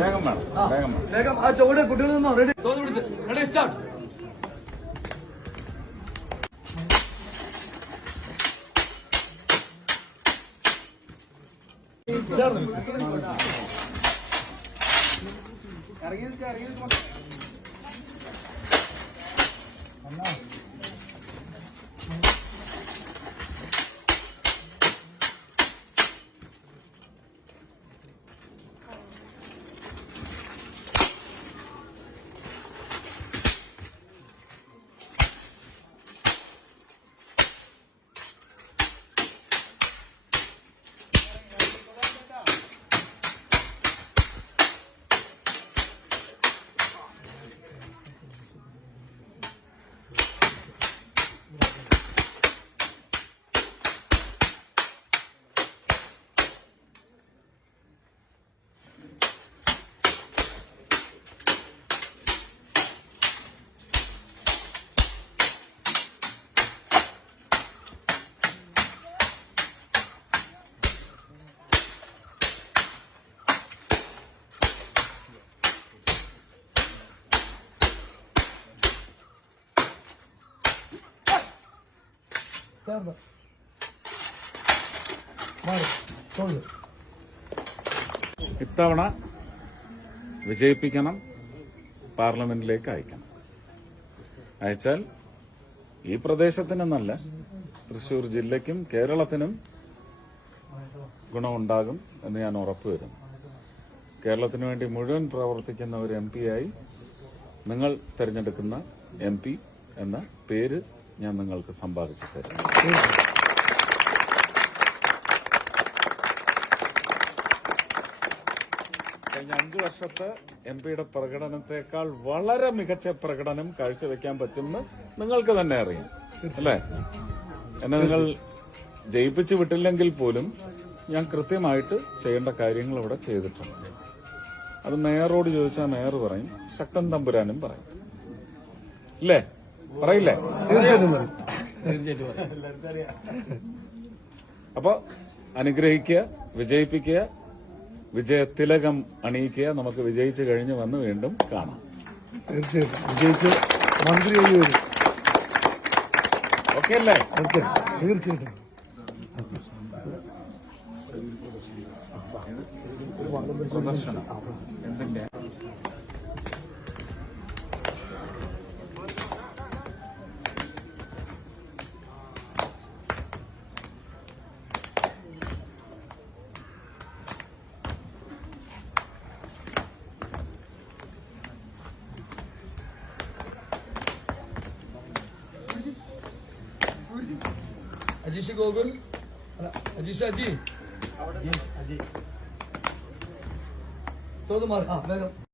വേഗം വേണം, വേഗം വേണം. വേഗം ആ ചുവട് കുട്ടികളിൽ നിന്നോ റെഡി തോന്നി പിടിച്ച് റെഡി സ്റ്റാർട്ട്. ഇത്തവണ വിജയിപ്പിക്കണം, പാർലമെന്റിലേക്ക് അയക്കണം. അയച്ചാൽ ഈ പ്രദേശത്തിനെന്നല്ല, തൃശൂർ ജില്ലയ്ക്കും കേരളത്തിനും ഗുണമുണ്ടാകും എന്ന് ഞാൻ ഉറപ്പുവരുന്നു. കേരളത്തിനു വേണ്ടി മുഴുവൻ പ്രവർത്തിക്കുന്ന ഒരു MP ആയി നിങ്ങൾ തെരഞ്ഞെടുക്കുന്ന MP എന്ന പേര് ഞാൻ നിങ്ങൾക്ക് സമ്പാദിച്ചു തരും. കഴിഞ്ഞ 5 വർഷത്തെ MP-യുടെ പ്രകടനത്തെക്കാൾ വളരെ മികച്ച പ്രകടനം കാഴ്ചവെക്കാൻ പറ്റുമെന്ന് നിങ്ങൾക്ക് തന്നെ അറിയാം, അല്ലേ? എന്നെ നിങ്ങൾ ജയിപ്പിച്ചു വിട്ടില്ലെങ്കിൽ പോലും ഞാൻ കൃത്യമായിട്ട് ചെയ്യേണ്ട കാര്യങ്ങൾ ഇവിടെ ചെയ്തിട്ടുണ്ട്. അത് മേയറോട് ചോദിച്ചാൽ മേയർ പറയും, ശക്തൻ തമ്പുരാനും പറയും. ഇല്ലേ? പറയില്ലേ? അപ്പൊ അനുഗ്രഹിക്കുക, വിജയിപ്പിക്കുക, വിജയതിലകം അണിയിക്കുക. നമുക്ക് വിജയിച്ചു കഴിഞ്ഞ് വന്ന് വീണ്ടും കാണാം. തീർച്ചയായിട്ടും വിജയിച്ച് മന്ത്രിയായി വരും. ഓക്കെ അല്ലേ? ഓക്കെ, തീർച്ചയായിട്ടും. പ്രദർശനം എന്തിന്റെ? അജീഷ് ഗോകുൽ അജീഷ് അജി തോന്നുമാർ വേഗം